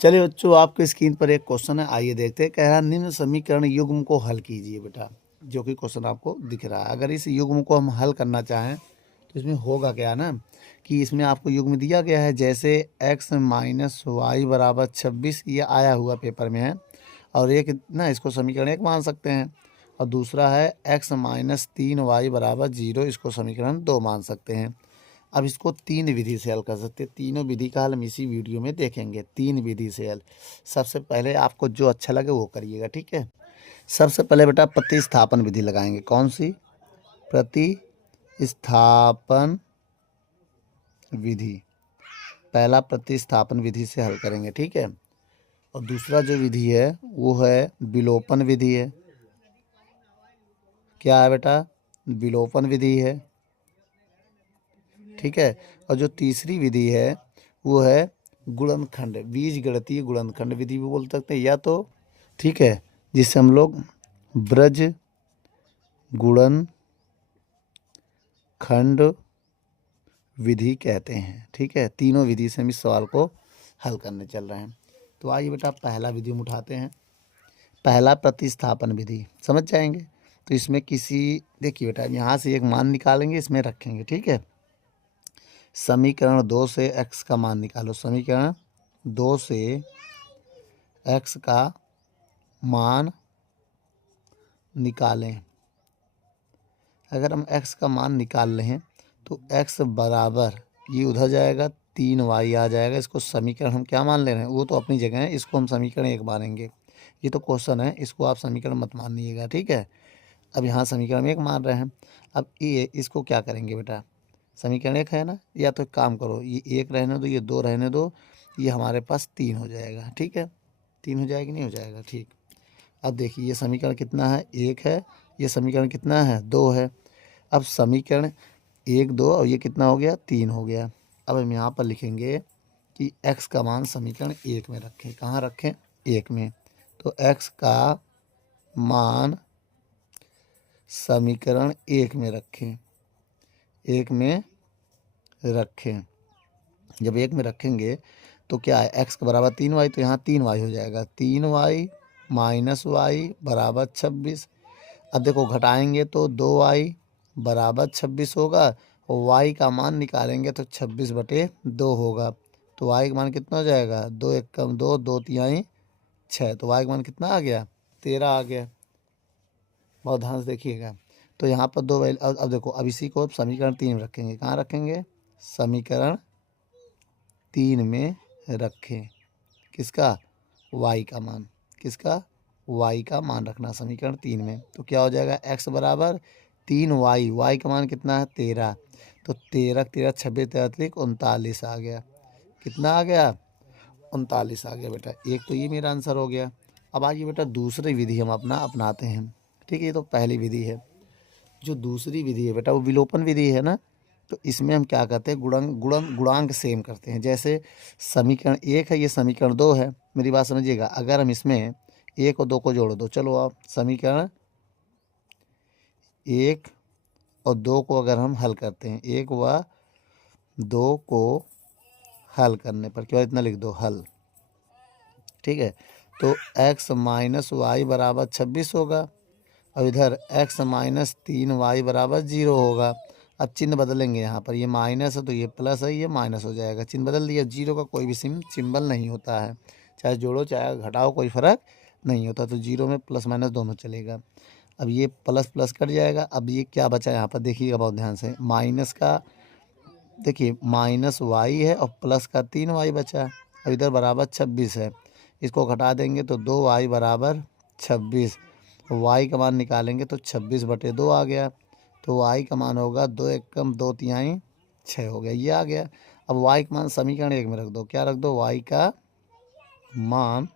चलिए बच्चों, आपके स्क्रीन पर एक क्वेश्चन है, आइए देखते हैं। कह रहा है निम्न समीकरण युग्म को हल कीजिए बेटा, जो कि क्वेश्चन आपको दिख रहा है। अगर इस युग्म को हम हल करना चाहें तो इसमें होगा क्या ना, कि इसमें आपको युग्म दिया गया है, जैसे x माइनस वाई बराबर 26, ये आया हुआ पेपर में है। और एक ना, इसको समीकरण 1 मान सकते हैं। और दूसरा है x माइनस 3y बराबर 0, इसको समीकरण 2 मान सकते हैं। अब इसको 3 विधि से हल कर सकते हैं। तीनों विधि का हल हम इसी वीडियो में देखेंगे। 3 विधि से हल। सबसे पहले आपको जो अच्छा लगे वो करिएगा, ठीक है। सबसे पहले बेटा प्रतिस्थापन विधि लगाएंगे। कौन सी? प्रतिस्थापन विधि। पहला प्रतिस्थापन विधि से हल करेंगे, ठीक है। और दूसरा जो विधि है वो है विलोपन विधि है। क्या है बेटा? विलोपन विधि है, ठीक है। और जो तीसरी विधि है वो है गुणनखंड, बीजगणितीय गुणनखंड विधि भी बोल सकते हैं, या तो ठीक है, जिससे हम लोग ब्रज गुणनखंड विधि कहते हैं, ठीक है। तीनों विधि से हम इस सवाल को हल करने चल रहे हैं। तो आइए बेटा पहला विधि हम उठाते हैं। पहला प्रतिस्थापन विधि समझ जाएंगे। तो इसमें देखिए बेटा, यहाँ से एक मान निकालेंगे, इसमें रखेंगे, ठीक है। समीकरण 2 से x का मान निकालो। समीकरण 2 से x का मान निकालें। अगर हम x का मान निकाल रहे हैं तो x बराबर, ये उधर जाएगा, 3y आ जाएगा। इसको समीकरण हम क्या मान ले रहे हैं, वो तो अपनी जगह है, इसको हम समीकरण 1 मानेंगे। ये तो क्वेश्चन है, इसको आप समीकरण मत मानिएगा, ठीक है। अब यहाँ समीकरण 1 मान रहे हैं। अब ये इसको क्या करेंगे बेटा, समीकरण 1 है ना, या तो एक काम करो, ये 1 रहने दो, ये 2 रहने दो, ये हमारे पास 3 हो जाएगा, ठीक है। 3 हो जाएगी, नहीं हो जाएगा, ठीक। अब देखिए ये समीकरण कितना है, 1 है। ये समीकरण कितना है, 2 है। अब समीकरण 1 2 और ये कितना हो गया, 3 हो गया। अब हम यहाँ पर लिखेंगे कि x का मान समीकरण 1 में रखें। कहाँ रखें? 1 में। तो x का मान समीकरण 1 में रखें, 1 में रखें। जब 1 में रखेंगे तो क्या है, x के बराबर 3y, तो यहाँ 3y हो जाएगा। 3y माइनस वाई बराबर 26। अब देखो घटाएंगे तो 2y बराबर 26 होगा, और y का मान निकालेंगे तो 26/2 होगा। तो y का मान कितना हो जाएगा, 2 एकम 2, 2 तिहाई 6। तो y का मान कितना आ गया, 13 आ गया। बहुत ध्यान से देखिएगा। तो यहाँ पर दो वैल्यू, अब देखो, अब इसी को समीकरण 3 में रखेंगे। कहाँ रखेंगे, समीकरण 3 में रखें। किसका, y का मान। किसका, y का मान रखना समीकरण 3 में। तो क्या हो जाएगा, x बराबर 3y, y का मान कितना है, 13। तो 13 13 26 33 39 आ गया। कितना आ गया, 39 आ गया बेटा। एक तो ये मेरा आंसर हो गया। अब आइए बेटा दूसरी विधि हम अपना अपनाते हैं, ठीक है। ये तो पहली विधि है। जो दूसरी विधि है बेटा वो विलोपन विधि है ना। तो इसमें हम क्या करते हैं, गुणांक सेम करते हैं। जैसे समीकरण 1 है, ये समीकरण 2 है। मेरी बात समझिएगा। अगर हम इसमें 1 और 2 को जोड़ दो, चलो आप समीकरण 1 और 2 को अगर हम हल करते हैं, 1 व 2 को हल करने पर क्या, इतना लिख दो, हल, ठीक है। तो x माइनस वाई बराबर 26 होगा, और इधर x माइनस 3y बराबर 0 होगा। अब चिन्ह बदलेंगे, यहाँ पर ये माइनस है तो ये प्लस है, ये माइनस हो जाएगा। चिन्ह बदल दिया। 0 का कोई भी सिंबल नहीं होता है, चाहे जोड़ो चाहे घटाओ, कोई फ़र्क नहीं होता। तो 0 में प्लस माइनस दोनों चलेगा। अब ये प्लस प्लस कट जाएगा। अब ये क्या बचा यहाँ पर, देखिएगा बहुत ध्यान से। माइनस का, देखिए माइनस वाई है और प्लस का 3y बचा। अब इधर बराबर 26 है, इसको घटा देंगे तो 2y बराबर 26। y का मान निकालेंगे तो 26/2 आ गया। तो y का मान होगा 2 एकम 2 तिहाई 6 हो गया, ये आ गया। अब y का मान समीकरण 1 में रख दो। क्या रख दो, y का मान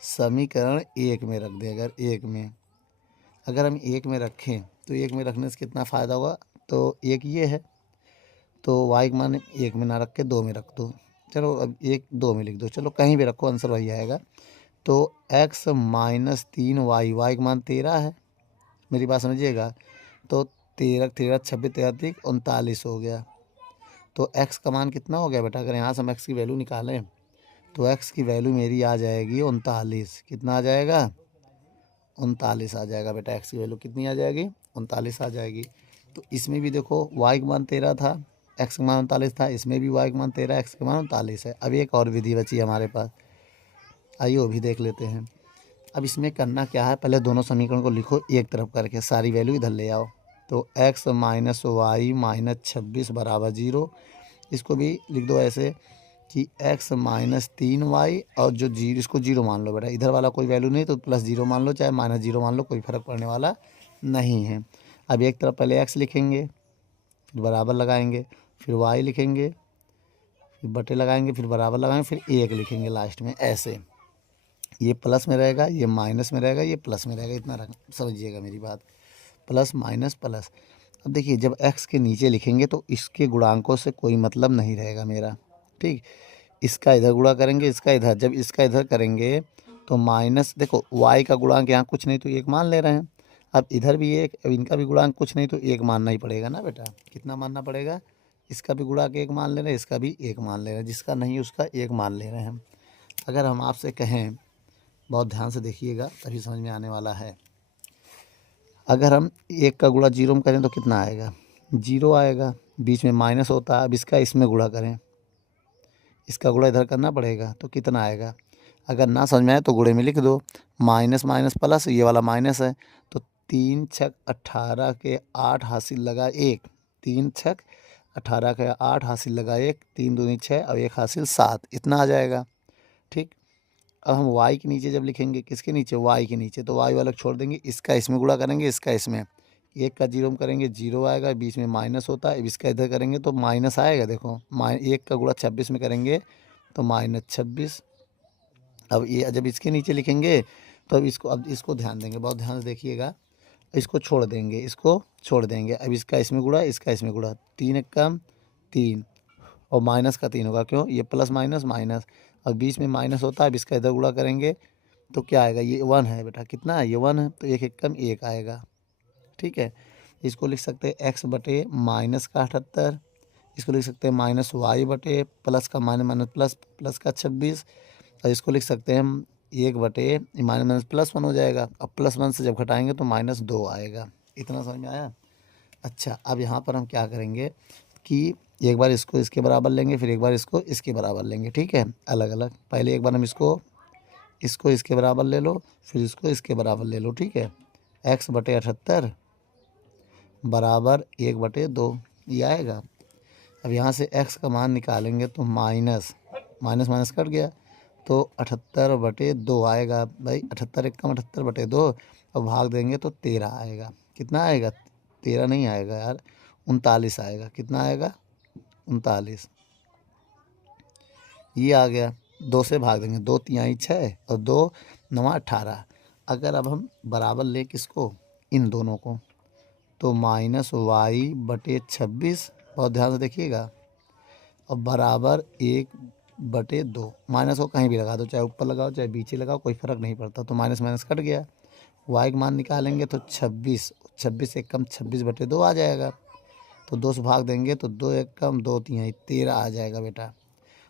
समीकरण 1 में रख दें। अगर 1 में, अगर हम 1 में रखें तो 1 में रखने से कितना फ़ायदा होगा, तो एक ये है, तो y का मान 1 में ना रख के 2 में रख दो। चलो अब 1 2 में लिख दो, चलो कहीं भी रखो, आंसर वही आएगा। तो x माइनस 3y, y का मान 13 है। मेरी बात समझिएगा। तो 13 13 26 33 39 हो गया। तो x का मान कितना हो गया बेटा, अगर यहाँ से हम x की वैल्यू निकालें तो x की वैल्यू मेरी आ जाएगी 39। कितना आ जाएगा? 39 आ जाएगा बेटा। x की वैल्यू कितनी आ जाएगी? 39 आ जाएगी। तो इसमें भी देखो y का मान 13 था, x का मान 39 था, इसमें भी y का मान 13, x का मान 39 है। अब एक और विधि बची हमारे पास, आइए वो भी देख लेते हैं। अब इसमें करना क्या है, पहले दोनों समीकरण को लिखो एक तरफ करके, सारी वैल्यू इधर ले आओ। तो x माइनस वाई माइनस 26 बराबर 0। इसको भी लिख दो ऐसे कि x माइनस 3y और जो जीरो, इसको 0 मान लो बेटा, इधर वाला कोई वैल्यू नहीं तो प्लस 0 मान लो, चाहे माइनस 0 मान लो, कोई फ़र्क पड़ने वाला नहीं है। अब एक तरफ पहले x लिखेंगे, फिर बराबर लगाएंगे, फिर y लिखेंगे, फिर बटे लगाएंगे, फिर बराबर लगाएंगे, फिर 1 लिखेंगे लास्ट में। ऐसे ये प्लस में रहेगा, ये माइनस में रहेगा, ये प्लस में रहेगा। इतना समझिएगा मेरी बात, प्लस माइनस प्लस। अब देखिए जब x के नीचे लिखेंगे तो इसके गुणांकों से कोई मतलब नहीं रहेगा मेरा, ठीक। इसका इधर गुणा करेंगे, इसका इधर, जब इसका इधर करेंगे तो माइनस, देखो y का गुणांक यहाँ कुछ नहीं तो 1 मान ले रहे हैं। अब इधर भी 1, अब इनका भी गुणांक कुछ नहीं तो 1 मानना ही पड़ेगा ना बेटा। कितना मानना पड़ेगा? इसका भी गुणांक 1 मान ले रहे हैं, इसका भी 1 मान ले रहे हैं, जिसका नहीं उसका 1 मान ले रहे हैं। अगर हम आपसे कहें, बहुत ध्यान से देखिएगा तभी समझ में आने वाला है, अगर हम 1 का गुणा 0 में करें तो कितना आएगा? 0 आएगा, बीच में माइनस होता है। अब इसका इसमें गुणा करें, इसका गुणा इधर करना पड़ेगा तो कितना आएगा? अगर ना समझ में आए तो गुणे में लिख दो, माइनस माइनस प्लस, ये वाला माइनस है तो 3 छक 18 के 8 हासिल लगा 1, 3 छक 18 के 8 हासिल लगा 1, 3 दूनी 6 और 1 हासिल 7, इतना आ जाएगा, ठीक। अब हम y के नीचे जब लिखेंगे, किसके नीचे? y के नीचे, तो y वाला छोड़ देंगे, इसका इसमें गुणा करेंगे, इसका इसमें, 1 का 0 में करेंगे 0 आएगा, बीच में माइनस होता है। अब इसका इधर करेंगे तो माइनस आएगा, देखो 1 का गुणा 26 में करेंगे तो माइनस 26। अब ये जब इसके नीचे लिखेंगे तो अब इसको ध्यान देंगे, बहुत ध्यान से देखिएगा, इसको छोड़ देंगे, इसको छोड़ देंगे। अब इसका इसमें गुणा, इसका इसमें गुणा, 3 एक कम 3 और माइनस का 3 होगा, क्यों? ये प्लस माइनस माइनस, और बीच में माइनस होता है। अब इसका इधर गुणा करेंगे तो क्या आएगा? ये 1 है बेटा, कितना है? ये 1 है, तो 1 एक कम 1 आएगा, ठीक है। इसको लिख सकते हैं x बटे माइनस का 78, इसको लिख सकते हैं माइनस वाई बटे प्लस का माइनस माइनस प्लस प्लस का 26, और इसको लिख सकते हैं हम 1 बटे माइनस माइनस प्लस 1 हो जाएगा। अब प्लस 1 से जब घटाएंगे तो माइनस 2 आएगा। इतना समझ में आया? अच्छा, अब यहाँ पर हम क्या करेंगे कि एक बार इसको इसके बराबर लेंगे, फिर एक बार इसको इसके बराबर लेंगे, ठीक है, अलग अलग। पहले एक बार हम इसको इसके बराबर ले लो, फिर इसको इसके बराबर ले लो, ठीक है। x बटे 78 बराबर 1 बटे 2, ये आएगा। अब यहाँ से x का मान निकालेंगे तो माइनस माइनस माइनस कट गया तो 78 बटे 2 आएगा। भाई 78 एक कम 78 बटे 2, अब भाग देंगे तो 13 आएगा। कितना आएगा? 13 नहीं आएगा यार, 39 आएगा। कितना आएगा? 39, ये आ गया। 2 से भाग देंगे, 2 तिहाई 6 और 2 नवा 18। अगर अब हम बराबर ले किसको? इन दोनों को, तो माइनस वाई बटे 26, बहुत ध्यान से देखिएगा, और बराबर 1 बटे 2। माइनस को कहीं भी लगा दो, चाहे ऊपर लगाओ चाहे बीचे लगाओ, कोई फ़र्क नहीं पड़ता। तो माइनस माइनस कट गया, वाई का मान निकालेंगे तो 26, 26 एक कम 26 बटे 2 आ जाएगा। तो 2 से भाग देंगे तो 2 एक कम 2 तिहाई 13 आ जाएगा बेटा।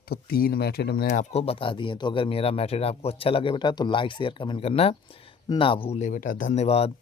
तो 3 मेथड मैंने आपको बता दिए। तो अगर मेरा मेथड आपको अच्छा लगे बेटा तो लाइक शेयर कमेंट करना ना भूले बेटा। धन्यवाद।